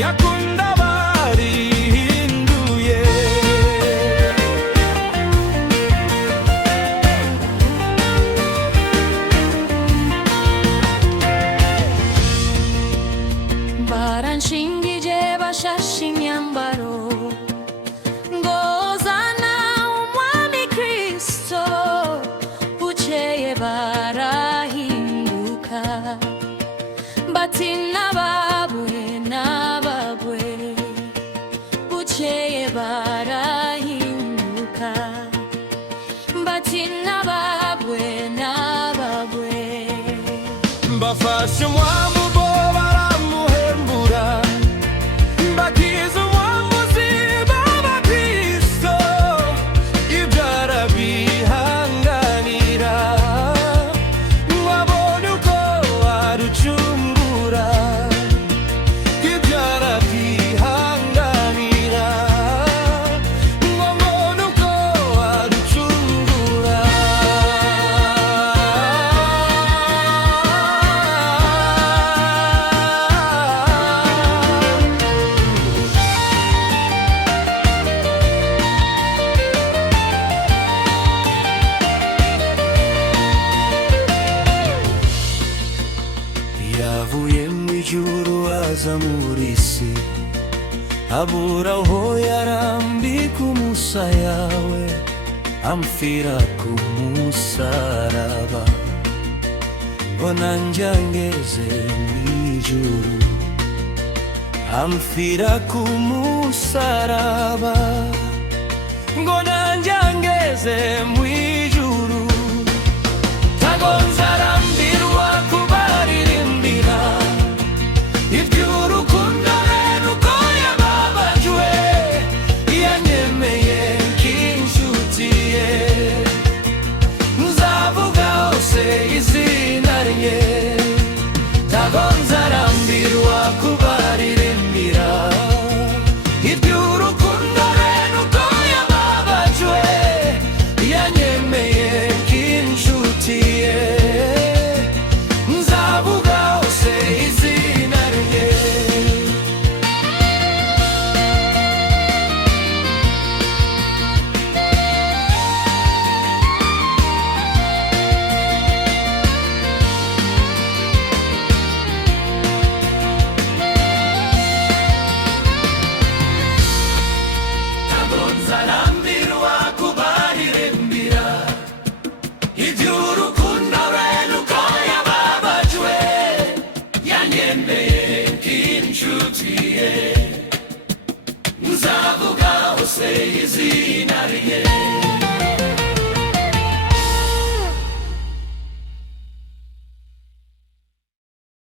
yakunda barihinduye. Baranshingije bashashe imyambaro ngo zana umwami Kristo, bukeye barahinduka bati nababwe nababwe, bukeye barahinduka bati nababwe nababwe. Bafashe umwami bo baramuhembura, bakiza umwambuzi b'Abakristo, ibyo arabihanganira, wabonye uko arucungura, ibyo arabyihanganira, wabonye uko arucungura. Yavuye mu ijuru aza muri isi, abura aho yarambika umusaya we, amfira ku musaraba, ngo nanjye angeze mu ijuru. Amfira ku musaraba, ngo nanjye angeze mu ijuru. Tagonza arambirwa kubaririmbira iby'urukundo rwe nuko yababajwe, yanyemeye nk'inshuti ye. Nzavuga hose izina rye. Tagonza arambirwa kubaririmbira iby'urukundo rwe nuko yababajwe, yanyemeye nk'inshuti ye. Nzavuga hose izina rye. Tagonza arambirwa kubaririmbira iby'urukundo rwe nuko yababajwe, yanyemeye nk'inshuti ye. Nzavuga hose izina rye.